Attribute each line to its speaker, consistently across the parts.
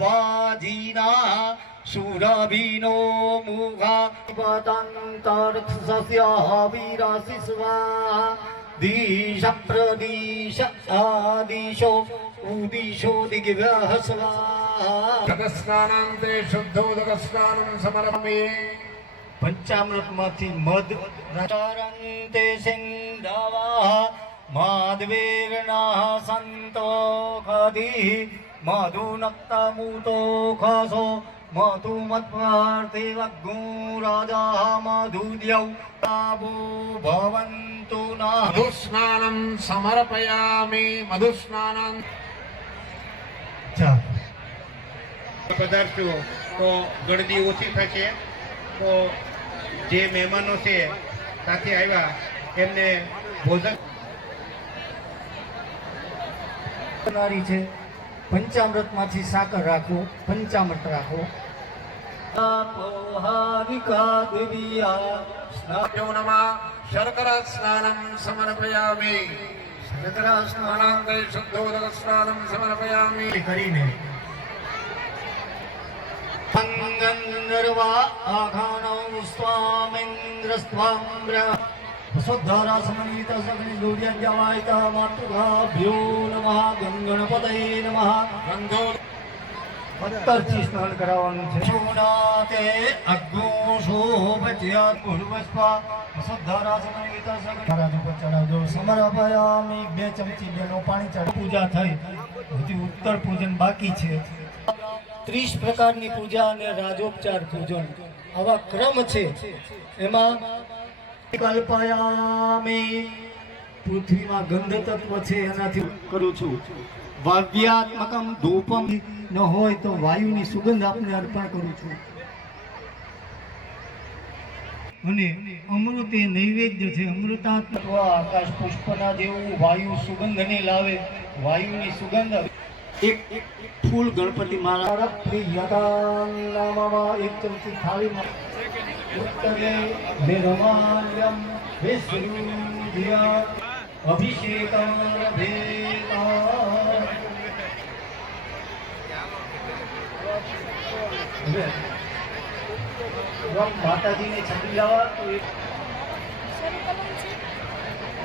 Speaker 1: વાજીના સુરભીનો મુખા પતંતરક્ષસ્ય વીરાશિસ્વા દીશ પ્રદીશ આદિશો ઉદિશો દિગ્વ્યઃ સ્વાહા
Speaker 2: જગસ્નાનાં તે શુદ્ધોદક સ્નાનમ સમર્પમે
Speaker 1: પંચામૃતમાંથી મધ રચરંતે સિંધવા માધવીર્ણા સંતો ખદી મધુનક્તમૂતો ખસો મધુમત્વાર્થે વગ્ગુ રાજા મધુદ્યૌ તાબુ ભવન્તુ ના
Speaker 2: મધુસ્નાનમ સમર્પયામિ મધુસ્નાનમ
Speaker 3: પદાર્થો તો ગળદી ઓછી થશે. તો જે મહેમાનો છે સાથે આવ્યા એમને ભોજન
Speaker 1: કરનારી છે પંચામૃતમાંથી સાકર રાખો પંચામૃત રાખો. પોહારિકા દેવિયા
Speaker 2: યો નમઃ શર્કરા સ્નાનમ સમર્પયામિ
Speaker 1: સ્નાન
Speaker 2: સ્નાનાં શુદ્ધોદક સ્નાનમ સમર્પયામિ
Speaker 1: કરીને વસુધારા સમન્વિત સગણી દુર્યજ્ઞવાયત માતુભાભ્યો નમઃ ગંગણપતયે નમઃ
Speaker 2: ગંગો
Speaker 1: પત્તરથી સ્નાન કરાવવાનું છે વસુધારા સમન્વિત સગણી મહારાજ ઉપર ચડાવજો સમર્પયામિ બે ચમચી બેનો પાણી ચડાવ પૂજા થઈ હજી ઉત્તર પૂજન બાકી છે ત્રીસ પ્રકારની પૂજા અને રાજોપચાર પૂજન. આવા ક્રમ છે. એમાં પૃથ્વીમાં ગંધ તત્વ છે એનાથી કરું છું. વાવ્યાત્મકમ ધૂપમ. ન હોય તો વાયુની સુગંધ આપને અર્પણ કરું છું. અને અમૃત એ નૈવેદ્ય છે, અમૃતાત્મક. આકાશ પુષ્પના જેવું વાયુ સુગંધને લાવે. વાયુની સુગંધ એક ફૂલ ગણપતિ મારા પ્રિયતામાં એક ચમચી થાળીમાં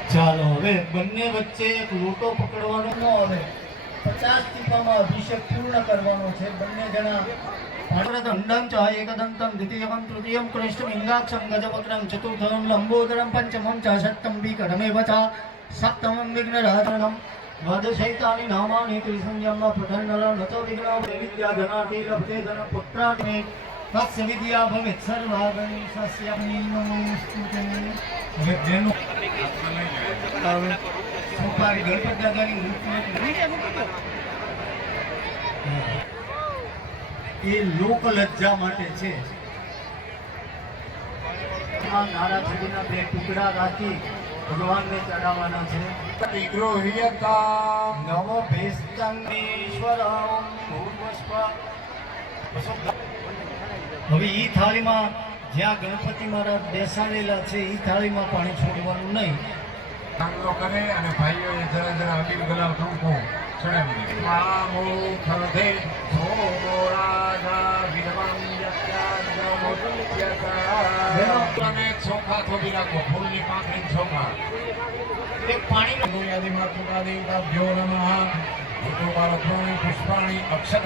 Speaker 1: ચાલો હવે બંને વચ્ચે એક લોટો પકડવાનો ન આવે પચાસ ટીપામાં અભિષેક પૂર્ણ કરવાનો છે. બંને જણા દંડમ ચ, એકદંતમ, દ્વિતીયમ, તૃતીયમ કૃષ્ણમ ઇંગાક્ષમ ગજવક્રમ ચતુર્થમ, લંબોદરમ, પંચમમ ચ ષષ્ટમ ભીકરમેવ ચ સપ્તમમ વિઘ્નરાધનમ દ્વાદશૈતાની નામાની ત્રિસંજમ પઠનલ નચ વિઘ્ન વિદ્યા ધનાતિ લભતે ધન પુત્રાગ્ને તસ્ય વિદ્યા ભવેત સર્વાગણી સસ્યમની નમોસ્તુતે હવે ગણપત દાદાની મૂર્તિ એ લોક લજ્જા માટે છે. આ નારા છડીના બે ટુકડા રાખી ભગવાનને ચડાવવાના છે.
Speaker 2: ગૃહ્યતા
Speaker 1: નવ ભેસ્તંગેશ્વરમ ભૂર્વસ્વ. હવે ઈ થાળીમાં જ્યાં ગણપતિ મહારાજ બેસાડેલા છે, ઈ થાળીમાં પાણી છોડવાનું નહીં.
Speaker 2: ચાંદલો કરે અને ભાઈઓએ જરા જરા અબીર ગુલાબ ટૂંકો ચડાવી દે મામો ખરધે સોમો રાજા વિરવાં અને ચોખા થોડી નાખો ફૂલની પાંખડી ચોખા.
Speaker 1: એક પાણીનો
Speaker 2: ગોયાદી માતૃકાદી ભ્યો નમઃ. ભૂતો બાળકોની પુષ્પાણી અક્ષર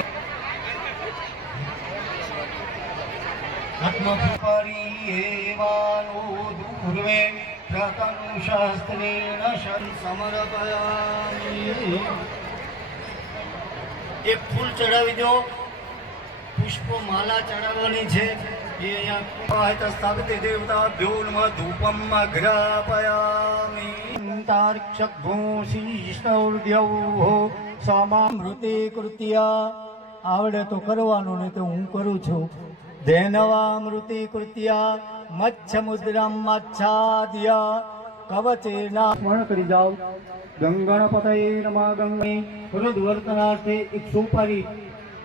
Speaker 1: આત્મપરી એવાનો દૂર્વે શાસ્ત્રેણ સમર્પયામિ એક ફૂલ ચડાવી દો પુષ્પ માલા ચડાવવાની છે એ અહીંયા સ્થાપિત દેવતા ભ્યોનમાં નમઃ ધૂપમ અઘ્રાપયામિ તાર્ક્ષઘોષિષ્ણૌર્દ્યૌ સામામૃતે કૃત્યા આવડે તો કરવાનું નહીં તો હું કરું છું ધેનવામૃતિ કૃત્યા મચ્છ મુદ્રામ મચ્છાદ્ય કવચેના સ્મરણ કરી જાઓ ગંગણપતયે નમઃ ગંગે વૃદ્ધ વર્તનાર્થે એક સોપારી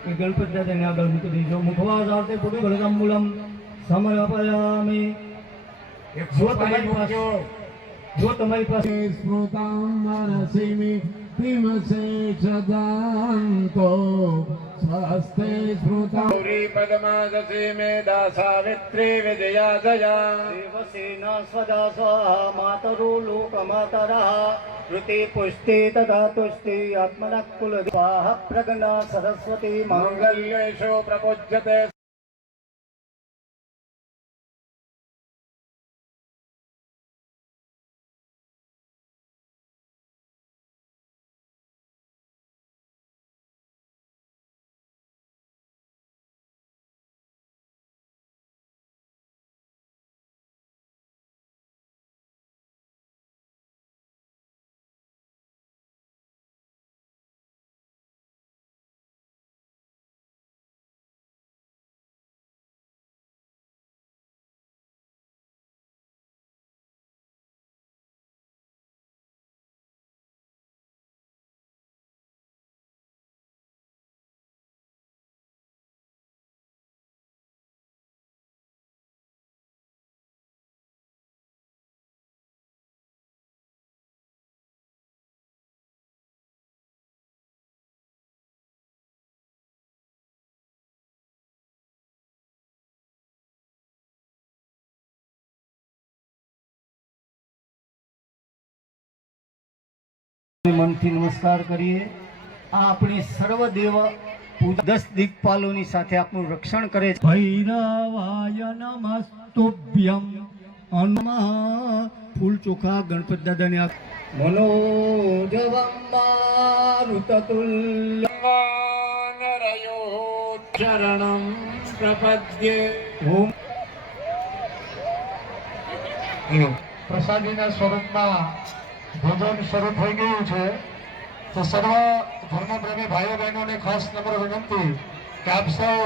Speaker 1: એ ગણપતિ દાદાને આગળ મૂકી દેજો મુખવાસ આવતે પુટુ બલગામૂલમ સમર્પયામિ
Speaker 2: એકસો
Speaker 1: જો તમારી પાસે જો તમારી પાસે
Speaker 4: સ્મૃતામ રસિમી હિમસે સદાંતો સ્વસ્તે સ્મૃતાં
Speaker 2: ગૌરી પદ્માદશી મેધા સાવિત્રી વિજયા જયા
Speaker 1: દેવસેન સ્વદા સ્વાહા માતરો લોકમાતરઃ ઋતે પુષ્ટે તથા તુષ્ટે આત્મનઃ કુલ સ્વાહ પ્રગના સરસ્વતી મનથી નમસ્કાર કરીએ. આ આપણી સર્વદેવ પૂજા દસ દિક્પાલોની સાથે આપણું રક્ષણ કરે છે. ભૈરવાય નમસ્તુભ્યમ. અનમઃ ફૂલ ચોખા ગણપત દાદાને આપ મનોજવમ મારુતતુલ્ય
Speaker 2: ચરણમ પ્રપદ્યે.
Speaker 1: ઓમ.
Speaker 4: પ્રસાદીના સ્વરૂપમાં ભોજન શરૂ થઈ ગયું છે. તો સર્વ ધર્મપ્રેમી ભાઈઓ બહેનોને ખાસ નંબર વિનંતી કે આપ સૌ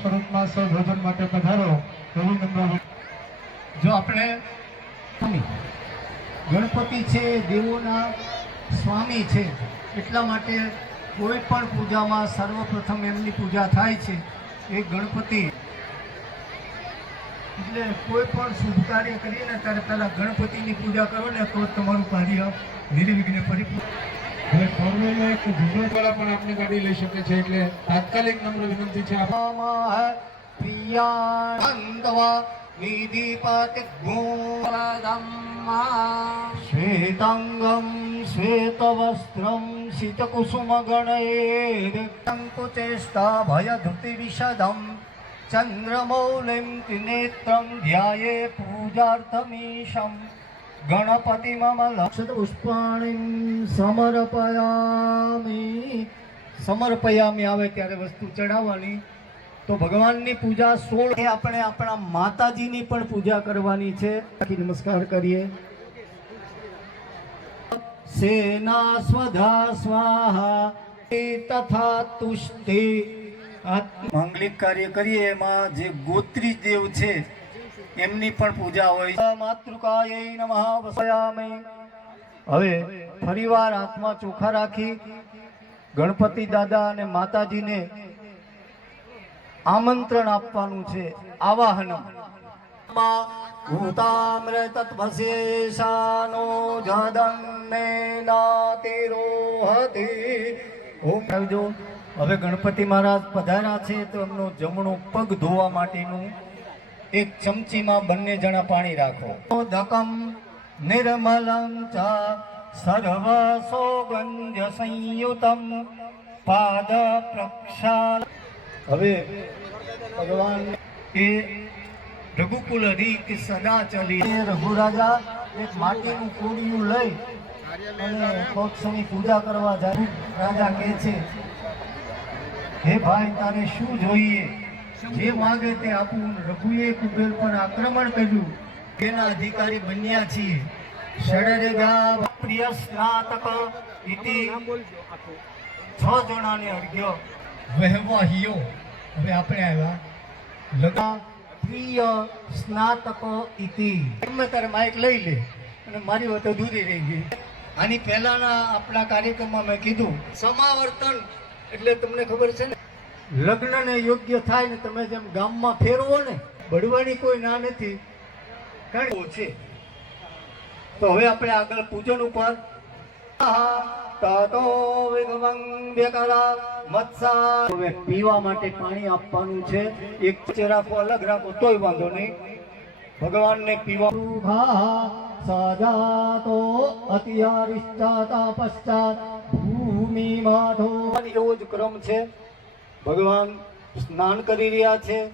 Speaker 4: સ્વરૂપમાં સૌ ભોજન માટે પધારો. એવી નંબર
Speaker 1: જો આપણે ગણપતિ છે, દેવોના સ્વામી છે, એટલા માટે કોઈ પણ પૂજામાં સર્વપ્રથમ એમની પૂજા થાય છે. એ ગણપતિ એટલે કોઈ પણ શુભ કાર્ય કરીએ ને ત્યારે પહેલા ગણપતિની પૂજા કરો ને તો તમારું કાર્ય નિર્વિઘ્ને પરિપૂર્ણ.
Speaker 4: ફોરવેલ એક ઝુંબેશવાળા પણ આપની ગાડી લઈ શકે છે એટલે તાત્કાલિક નમ્ર વિનંતી છે આપ
Speaker 1: નમઃ પ્રિયાનંદવા વિધિપતિગુણદમ્મા શ્વેતાંગમ પૂજાર્થમીશમ ગણપતિ મમ લક્ષપુષ્પાણીમ સમર્પયામિ સમર્પયામી આવે ત્યારે વસ્તુ ચડાવવાની. તો ભગવાનની પૂજા સોળ એ આપણે આપણા માતાજીની પણ પૂજા કરવાની છે. નમસ્કાર કરીએ. સેના સ્વધા સ્વાહા તથા તુષ્ટે માંગલિક કાર્ય કરીએ, એમાં જે ગોત્રી દેવ છે, એમની પણ પૂજા હોય માતૃકાય નમઃ વસયામે. હવે ફરીવાર હાથમાં ચોખા રાખી ગણપતિ દાદા અને માતાજીને આમંત્રણ આપવાનું છે આવાહન ભૂતામૃતત્વશેષાનો જદન્ને નાતિરોહતિ. ઓમ. હવે ગણપતિ મહારાજ પધાર્યા છે તો એમનો જમણું પગ ધોવા માટેનું એક ચમચીમાં બંને જણા પાણી રાખો. દકમ નિર્મલમ ચ સર્વ સોગંધ સંયુતમ પાદ પ્રક્ષાલ. હવે ભગવાન એ રઘુકુલ રીત સદા ચલી. રઘુરાજા એક માટીનું કોડિયું લઈ અને પક્ષની પૂજા કરવા જાય. રાજા કહે છે હે ભાઈ, તારે શું જોઈએ? જે માગે તે આપવું રઘુએ કુબેર પર આક્રમણ કર્યું. તેના અધિકારી બન્યા છીએ. ષડરેગા પ્રિય સ્નાતક ઇતિ છ જણાને અર્ઘ્ય વહેવાહીઓ હવે આપણે આવ્યા. લગા પ્રિય સ્નાતક ઇતિ. તમે તારે માઇક લઈ લે. અને મારી વાત અધૂરી રહી ગઈ. આની પહેલાના આપણા કાર્યક્રમમાં મેં કીધું, સમાવર્તન. એટલે તમને ખબર છે ને લગ્નને યોગ્ય થાય ને તમે જેમ ગામમાં ફેરવો ને બળવાની કોઈ ના નથી. કારણ છે તો હવે આપણે આગળ પૂજન ઉપર. તતો વિગમં વ્યકરા મત્સા. હવે પીવા માટે પાણી આપવાનું છે. એક ચેરાકો અલગ રાખો તોય વાંધો નહીં. ભગવાનને પીવા. સજાતો અત્યારિષ્ટાતા પશ્ચાત ભૂમિ માધો. એવો જ ક્રમ છે. ભગવાન સ્નાન કરી રહ્યા છે.